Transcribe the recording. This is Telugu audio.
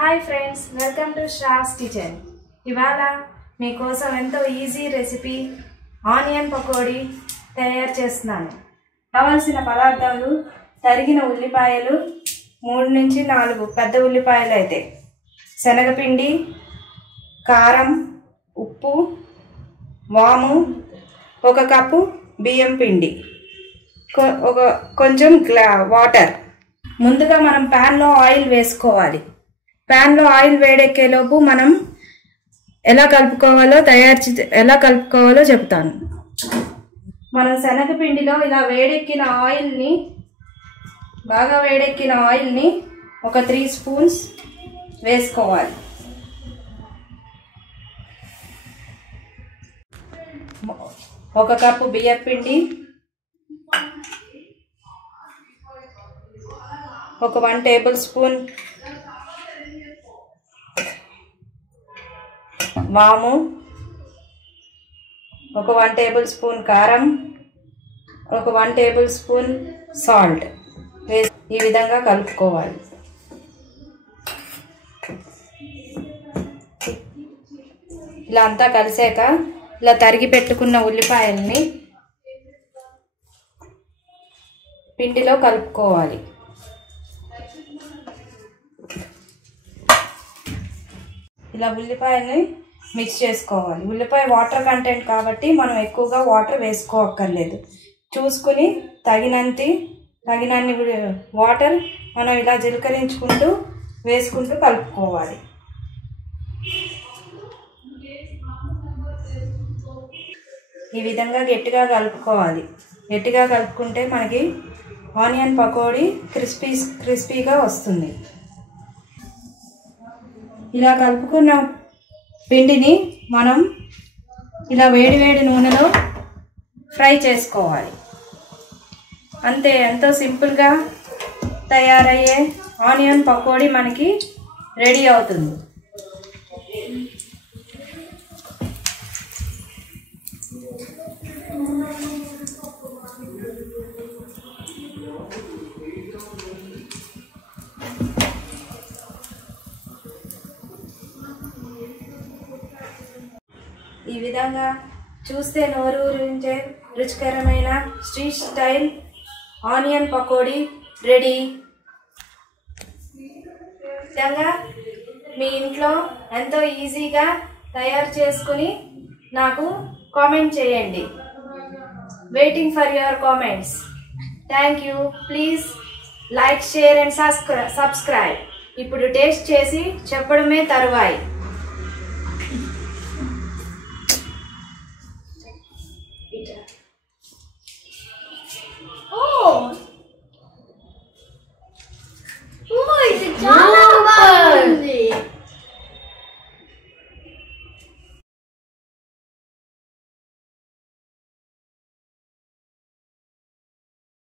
Hi friends, welcome to Shravs kitchen. ఇవాళ మీకోసం ఎంతో ఈజీ రెసిపీ ఆనియన్ పకోడీ తయారు చేస్తున్నాను. కావాల్సిన పదార్థాలు: తరిగిన ఉల్లిపాయలు 3 నుంచి 4 పెద్ద ఉల్లిపాయలు అయితే, శనగపిండి, కారం, ఉప్పు, వాము, 1 కప్పు బియ్యం పిండి, కొంచెం వాటర్. ముందుగా మనం ప్యాన్లో ఆయిల్ వేసుకోవాలి. ప్యాన్లో ఆయిల్ వేడెక్కేలోపు మనం ఎలా కలుపుకోవాలో చెప్తాను. మనం శనగపిండిలో ఇలా బాగా వేడెక్కిన ఆయిల్ని ఒక 3 స్పూన్స్ వేసుకోవాలి. ఒక కప్పు బియ్యం పిండి, ఒక 1 టేబుల్ స్పూన్ వాము, ఒక 1 టేబుల్ స్పూన్ కారం, ఒక 1 టేబుల్ స్పూన్ సాల్ట్ వేసి ఈ విధంగా కలుపుకోవాలి. ఇలా అంతా కలిసాక ఇలా తరిగి పెట్టుకున్న ఉల్లిపాయల్ని పిండిలో కలుపుకోవాలి. ఇలా ఉల్లిపాయల్ని మిక్స్ చేసుకోవాలి. ఉల్లిపాయ వాటర్ కంటెంట్ కాబట్టి మనం ఎక్కువగా వాటర్ వేసుకోక్కర్లేదు. చూసుకుని తగినన్ని వాటర్ మనం ఇలా జీలకరించుకుంటూ వేసుకుంటూ కలుపుకోవాలి. ఈ విధంగా గట్టిగా కలుపుకోవాలి. గట్టిగా కలుపుకుంటే మనకి ఆనియన్ పకోడీ క్రిస్పీగా వస్తుంది. ఇలా కలుపుకున్న పిండిని మనం ఇలా వేడి నూనెలో ఫ్రై చేసుకోవాలి. అంతే, ఎంతో సింపుల్గా తయారయ్యే ఆనియన్ పకోడీ మనకి రెడీ అవుతుంది. ఈ విధంగా చూస్తే నోరూరించే రుచికరమైన street style onion pakodi ready. విధంగా మీ ఇంట్లో ఎంతో ఈజీగా తయారు చేసుకుని నాకు కామెంట్ చేయండి. Waiting for your comments. Thank you. Please like, share and subscribe. ఇప్పుడు టేస్ట్ చేసి చెప్పడమే తరువాయి. Oh, it's a